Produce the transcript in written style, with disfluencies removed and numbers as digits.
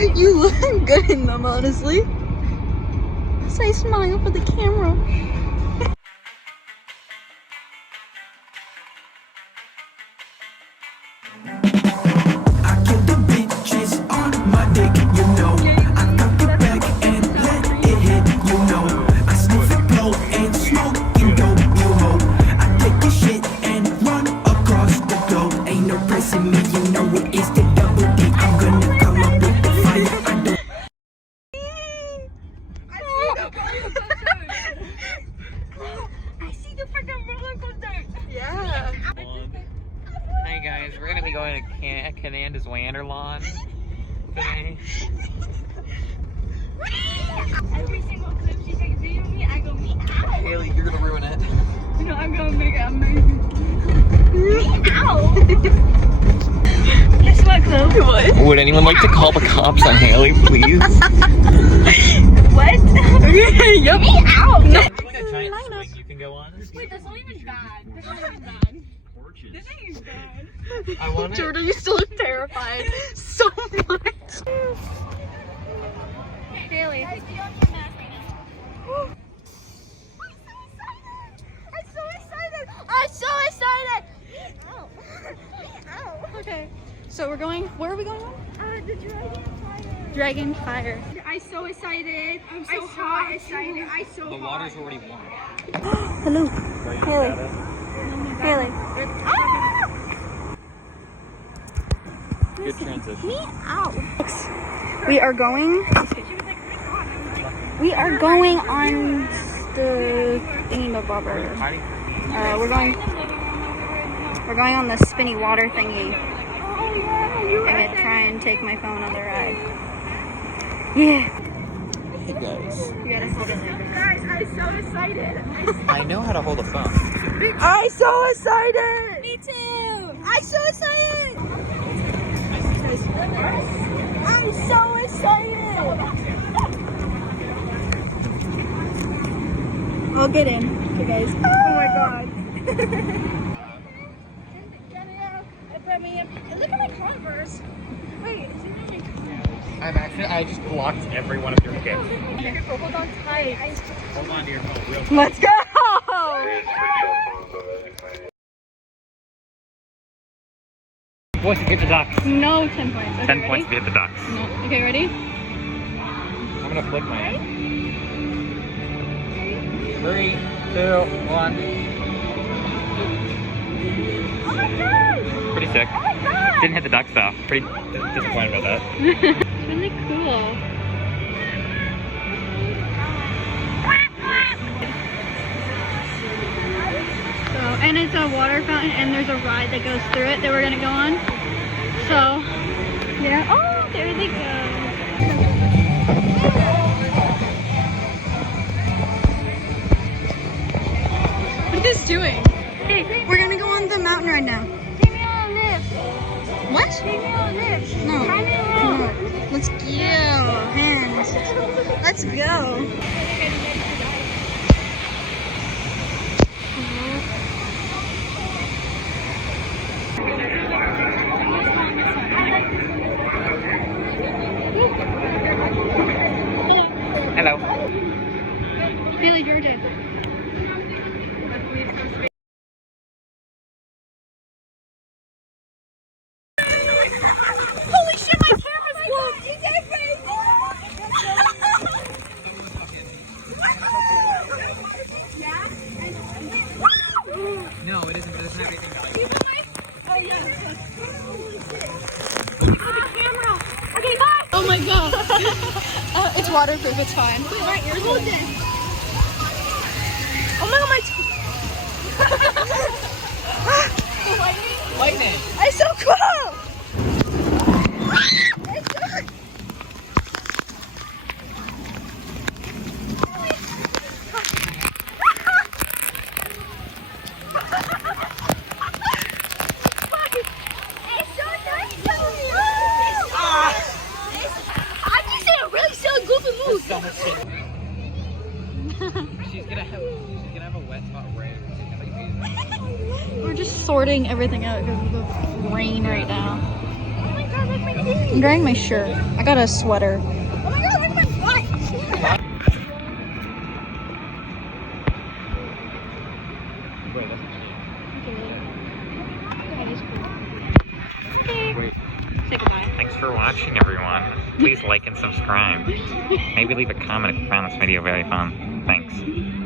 You look good in them, honestly. Say smile for the camera. Hey guys, we're gonna be going to Canada's Wonderland today. Every single clip she takes video of me, I go me out. Haley, you're gonna ruin it. No, I'm gonna make it amazing. Me out. Guess what, Chloe? What? Would anyone like to call the cops on Haley, please? What? Yup. Me out. There's like a giant swing you can go on. Wait, that's not even bad. That's not even bad. This thing is bad. I want it. Jordan, you still look terrified so much. Haley. I'm so excited! Okay, so we're going, where are we going? The Dragon Fire. I'm so excited. I'm so hot. Excited. I'm so The hot. water's already warm. Hello, Haley. Haley. Good transition. Me out. We are going on the thingy-bobber. We're going on the spinny water thingy. I'm gonna try and take my phone on the ride. Yeah. Hey guys. You gotta hold it like this. Guys, I'm so excited. I know how to hold a phone. I'm so excited! Me too. I'm so excited! I'm so excited! I'll get in. Okay, guys. Oh my god. Look at my Converse. Wait, is it really? I just blocked every one of your gifts. Hold on tight. Hold on to your phone real quick. Let's go! Boys, get the ducks. No, 10 points. Okay, 10 ready? points to get the ducks. No. Okay, ready? I'm gonna flick mine. 3, 2, 1. Oh my god! Pretty sick. Oh my god! Didn't hit the ducks though. Pretty disappointed about that. It's really cool. So, and it's a water fountain, and there's a ride that goes through it that we're gonna go on. So, yeah. Oh, there they go. What are you guys doing? Hey, we're gonna go on the mountain right now. Take me on a lift. What? Take me on a lift. No. Tie me No. along. Let's go. Hands. Let's go. Hello. Haley, Jordan. Holy shit, my camera's blown! You did No, it isn't. It doesn't have anything going. Oh my god. It's waterproof, it's fine. Wait, my ears hold this. Oh my god, my Lightning! it's so cool! So much shit. She's gonna have a wet spot right. We're just sorting everything out because of the rain right now. Oh my god, look, my I'm drying my shirt. I got a sweater. Oh my god, look at my butt! Wait, that's Okay. Wait. Say goodbye. Thanks for watching, everyone. Please like and subscribe. Maybe leave a comment if you found this video very fun. Thanks.